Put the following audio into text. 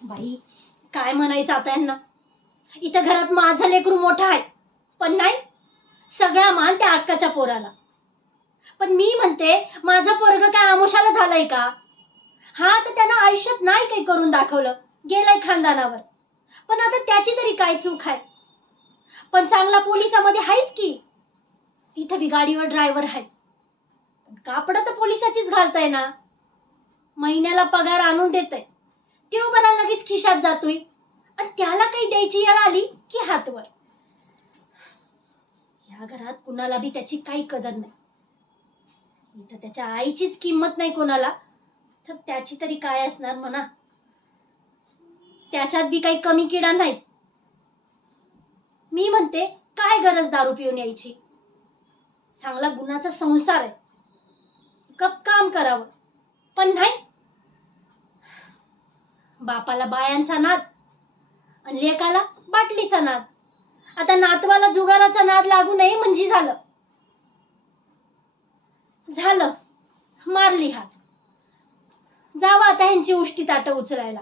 बाई, काय म्हणायचं आता यांना. इथं घरात माझं लेकरू मोठं आहे, पण नाही, सगळा मान त्या अक्काच्या पोराला. पण मी म्हणते, माझं पोरग काय आमुषाला झालंय का? हा, तर त्यानं आयुष्यात नाही काही करून दाखवलं, गेलंय खानदानावर. पण आता त्याची तरी काय चूक आहे? पण चांगला पोलिसामध्ये आहेच की. तिथं बी गाडीवर ड्रायव्हर आहे. कापड तर पोलिसाचीच घालताय ना. महिन्याला पगार आणून देतय, तो बरा लगेच खिशात जातोय, आणि त्याला काही द्यायची वेळ आली की हातवर. या घरात कुणाला बी त्याची काही कदर नाही. इथं त्याच्या आईचीच किंमत नाही कोणाला, तर त्याची तरी काय असणार म्हणा. त्याच्यात बी काही कमी किडा नाही. मी म्हणते, काय गरज दारू पिऊन यायची? चांगला गुणाचा संसार आहे, कप काम करावं. पण नाही, बापाला बायांचा नाद आणि लेकाला बाटलीचा नाद. आता नातवाला जुगाराचा नाद लागू नये म्हणजे झालं. मारली हात. जावं आता ह्यांची उष्टी ताटं उचलायला.